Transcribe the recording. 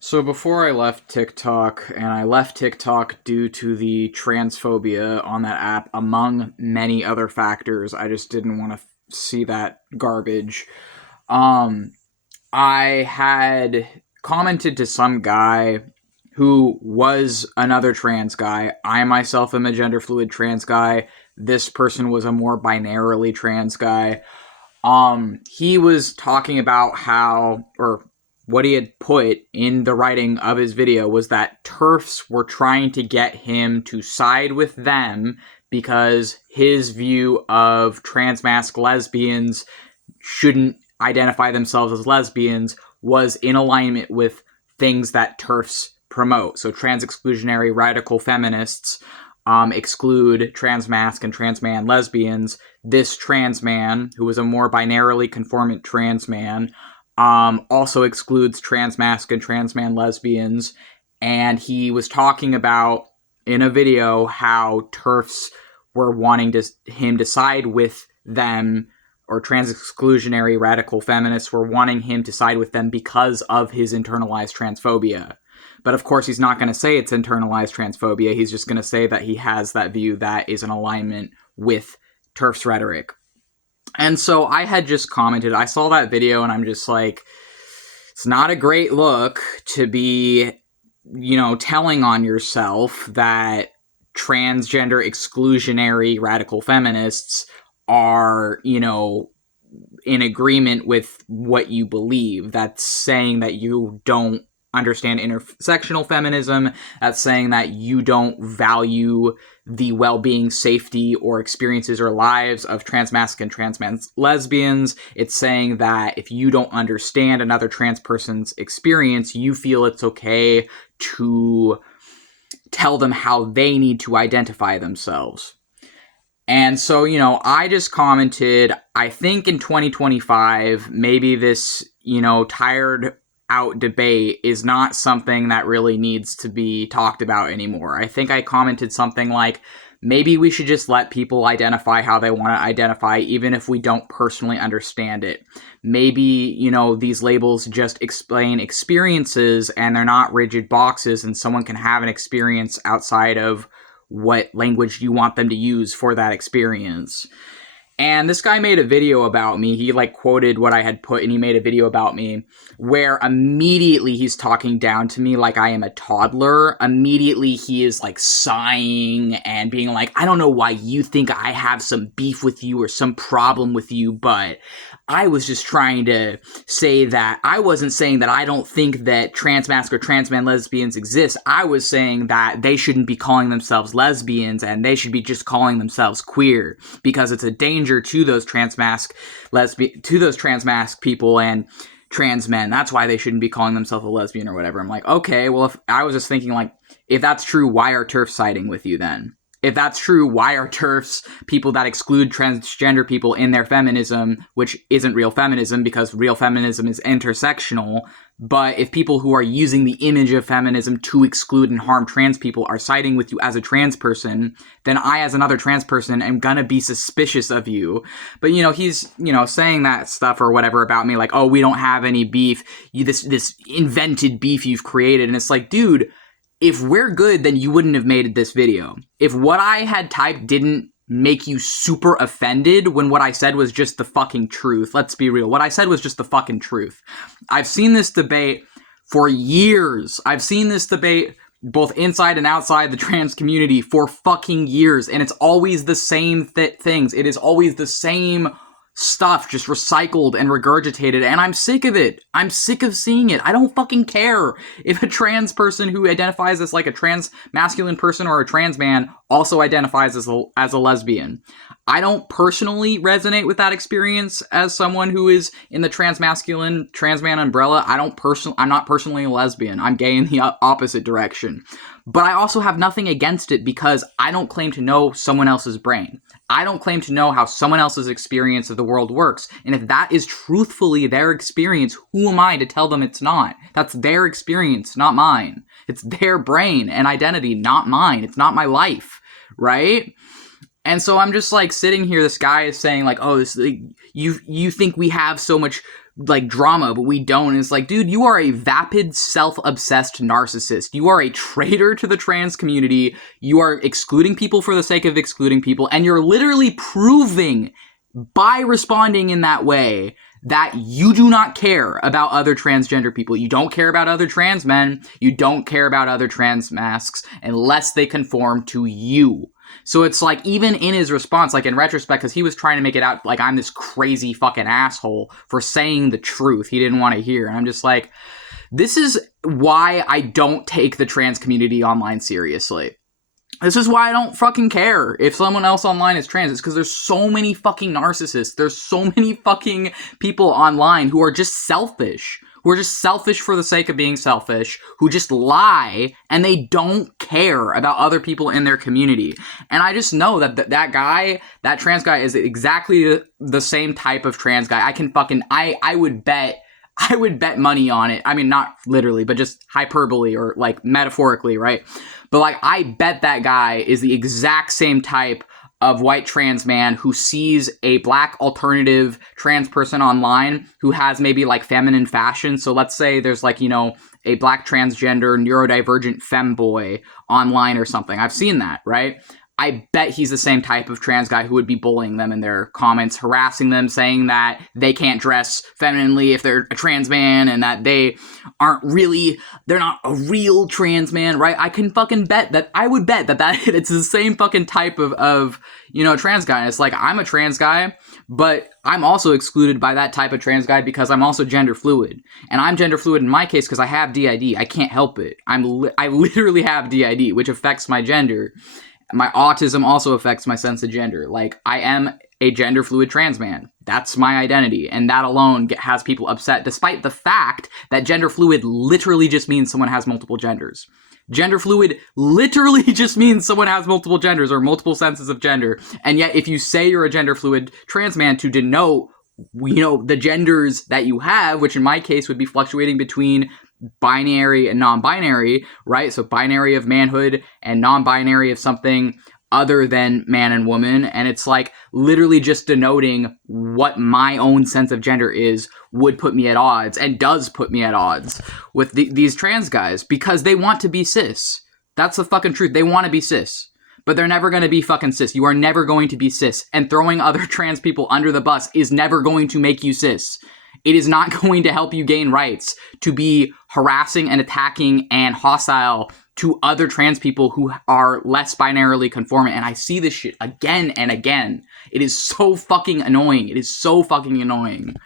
So before I left TikTok, and I left TikTok due to the transphobia on that app, among many other factors, I just didn't want to see that garbage. Um, I had commented to some guy who was another trans guy. I myself am a gender fluid trans guy. This person was a more binarily trans guy. He was talking about how, or what he had put in the writing of his video was that TERFs were trying to get him to side with them because his view of trans masc lesbians shouldn't identify themselves as lesbians was in alignment with things that TERFs promote. So trans exclusionary radical feminists exclude trans masc and trans man lesbians. This trans man, who is a more binarily conformant trans man, also excludes trans masc and trans man lesbians. And he was talking about in a video how TERFs were wanting him to side with them, or trans exclusionary radical feminists were wanting him to side with them because of his internalized transphobia. But of course, he's not going to say it's internalized transphobia. He's just going to say that he has that view that is in alignment with TERF's rhetoric. And so I had just commented, I saw that video and I'm just like, it's not a great look to be, telling on yourself that transgender exclusionary radical feminists are, in agreement with what you believe. That's saying that you don't understand intersectional feminism. That's saying that you don't value the well-being, safety, or experiences or lives of trans masc and trans man lesbians. It's saying that if you don't understand another trans person's experience, you feel it's okay to tell them how they need to identify themselves. And so, I just commented, I think in 2025, maybe this, tired out debate is not something that really needs to be talked about anymore. I think I commented something like, maybe we should just let people identify how they want to identify, even if we don't personally understand it. Maybe, these labels just explain experiences and they're not rigid boxes, and someone can have an experience outside of what language you want them to use for that experience. And this guy made a video about me. He quoted what I had put, and he made a video about me where immediately he's talking down to me like I am a toddler. Immediately he is sighing and being like, I don't know why you think I have some beef with you or some problem with you, but I was just trying to say that I wasn't saying that I don't think that trans masc or trans man lesbians exist. I was saying that they shouldn't be calling themselves lesbians and they should be just calling themselves queer, because it's a danger to those trans masc people and trans men. That's why they shouldn't be calling themselves a lesbian or whatever. I'm like, okay, well, if I was just thinking if that's true, why are TERFs siding with you then? If that's true, why are TERFs people that exclude transgender people in their feminism, which isn't real feminism because real feminism is intersectional? But if people who are using the image of feminism to exclude and harm trans people are siding with you as a trans person, then I, as another trans person, am gonna be suspicious of you. But, he's, saying that stuff or whatever about me, oh, we don't have any beef, this invented beef you've created. And it's like, dude, if we're good, then you wouldn't have made this video. If what I had typed didn't make you super offended when what I said was just the fucking truth, let's be real. What I said was just the fucking truth. I've seen this debate for years. I've seen this debate both inside and outside the trans community for fucking years, and it's always the same things. It is always the same stuff just recycled and regurgitated, and I'm sick of it. I'm sick of seeing it. I don't fucking care if a trans person who identifies as a trans masculine person or a trans man also identifies as a lesbian. I don't personally resonate with that experience as someone who is in the trans masculine, trans man umbrella. I'm not personally a lesbian. I'm gay in the opposite direction. But I also have nothing against it because I don't claim to know someone else's brain. I don't claim to know how someone else's experience of the world works. And if that is truthfully their experience, who am I to tell them it's not? That's their experience, not mine. It's their brain and identity, not mine. It's not my life, right? And so I'm just sitting here, this guy is saying oh, this, you think we have so much like drama, but we don't. And it's like, dude, you are a vapid, self-obsessed narcissist. You are a traitor to the trans community. You are excluding people for the sake of excluding people, and you're literally proving by responding in that way that you do not care about other transgender people. You don't care about other trans men. You don't care about other trans masks unless they conform to you. So it's like, even in his response, like in retrospect, because he was trying to make it out like I'm this crazy fucking asshole for saying the truth he didn't want to hear. And I'm just like, this is why I don't take the trans community online seriously. This is why I don't fucking care if someone else online is trans. It's because there's so many fucking narcissists. There's so many fucking people online who are just selfish. Who are just selfish for the sake of being selfish. Who just lie and they don't care about other people in their community. And I just know that that guy, that trans guy, is exactly the same type of trans guy. I would bet money on it. I mean, not literally, but just hyperbole or like metaphorically, right? But like, I bet that guy is the exact same type of white trans man who sees a black alternative trans person online who has maybe like feminine fashion. So let's say there's like, you know, a black transgender neurodivergent femboy online or something. I've seen that, right? I bet he's the same type of trans guy who would be bullying them in their comments, harassing them, saying that they can't dress femininely if they're a trans man and that they're not a real trans man, right? I can fucking bet that, I would bet that it's the same fucking type of, you know, trans guy. And it's like, I'm a trans guy, but I'm also excluded by that type of trans guy because I'm also gender fluid. And I'm gender fluid in my case because I have DID. I can't help it. I literally have DID, which affects my gender. My autism also affects my sense of gender. Like, I am a gender fluid trans man. That's my identity. And that alone has people upset, despite the fact that gender fluid literally just means someone has multiple genders. Gender fluid literally just means someone has multiple genders or multiple senses of gender. And yet, if you say you're a gender fluid trans man to denote, you know, the genders that you have, which in my case would be fluctuating between binary and non-binary, right? So binary of manhood and non-binary of something other than man and woman. And it's like literally just denoting what my own sense of gender is would put me at odds and does put me at odds with these trans guys because they want to be cis. That's the fucking truth. They want to be cis. But they're never going to be fucking cis. You are never going to be cis. And throwing other trans people under the bus is never going to make you cis. It is not going to help you gain rights to be harassing and attacking and hostile to other trans people who are less binarily conformant. And I see this shit again and again. It is so fucking annoying. It is so fucking annoying.